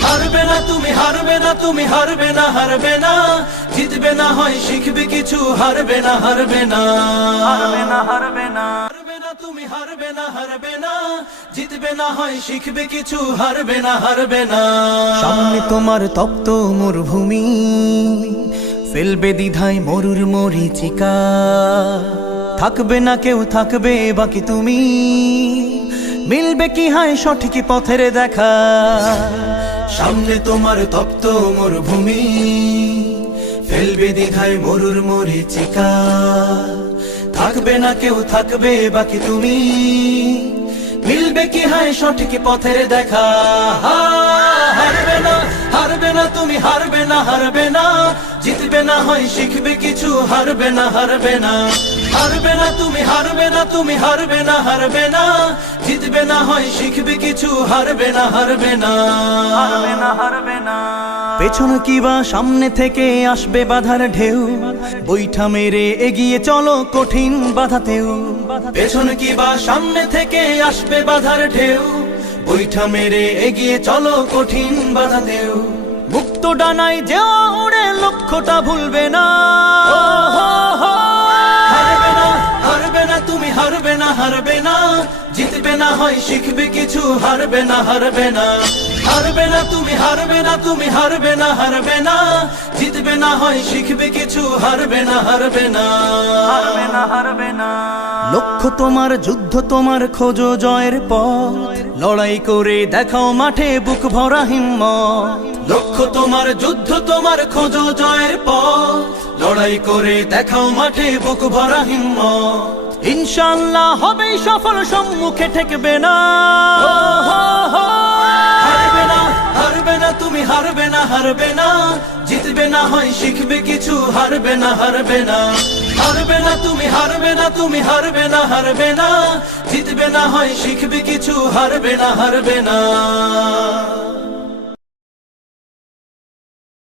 হারবে না তুমি, হারবে না তুমি, হারবে না, হারবে না, জিতবে না হয় শিখবে কিছু, হারবে না, হারবে না, হারবে না, হারবে না, হারবে না তুমি, হারবে না, হারবে না, জিতবে না হয় শিখবে কিছু, হারবে না, হারবে না। সামনে তোমার তপ্ত মরুভূমি, ফেলবে দ্বিধায় মরুর মরীচিকা, থাকবে না কেউ, থাকবে বাকি তুমি, মিলবে কি হয় সঠিক পথের দেখা। সামনে তোমার তপ্ত মরুভূমি, ফেলবে দ্বিধায় মরুর মরীচিকা, থাকবে না কেউ, থাকবে বাকি তুমি, মিলবে কি হয় সঠিক পথের দেখা। হারবে না, হারবে না তুমি, হারবে না, হারবে না, জিতবে না হয় শিখবে কিছু, হারবে না, হারবে না, হারবে না তুমি, হারবে না তুমি, হারবে না, হারবে না, জিতবে না হয় শিখবে কিছু, হারবে না, হারবে না, হারবে না, হারবে না। পেছন কিবা সামনে থেকে আসবে বাধার ঢেউ, বৈঠা মেরে এগিয়ে চলো কঠিন বাধাতেও। পেছন কিবা সামনে থেকে আসবে বাধার ঢেউ, বৈঠা মেরে এগিয়ে চলো কঠিন বাধাতেও। মুক্ত ডানায় যে উড়ে লক্ষ্যটা ভুলবে না, হারবে না, হারবে না তুমি, হারবে না, হারবে না, জিতবে না হয় শিখবে কিছু, হারবে না, হারবে না, হারবে না তুমি, হারবে না তুমি, হারবে না, হারবে না, জিতবে না হয় শিখবে কিছু, হারবে না, হারবে না, হারবে না, হারবে না। লক্ষ্য তোমার, যুদ্ধ তোমার, খোঁজো জয়ের পথ, লড়াই করে দেখাও মাঠে বুক ভরা হিম্মত। লক্ষ্য তোমার, যুদ্ধ তোমার, খোঁজো জয়ের পথ, লড়াই করে দেখাও মাঠে বুক ভরা হিম্মত। ইনশাআল্লাহ হবেই সফল, সম্মুখে ঠেকবে না। হারবে না, হারবে না তুমি, হারবে না, হারবে না, জিতবে না হয় শিখবে কিছু, হারবে না, হারবে না, হারবে না তুমি, হারবে না তুমি, হারবে না, হারবে না, জিতবে না হয় শিখবে কিছু, হারবে না, হারবে না।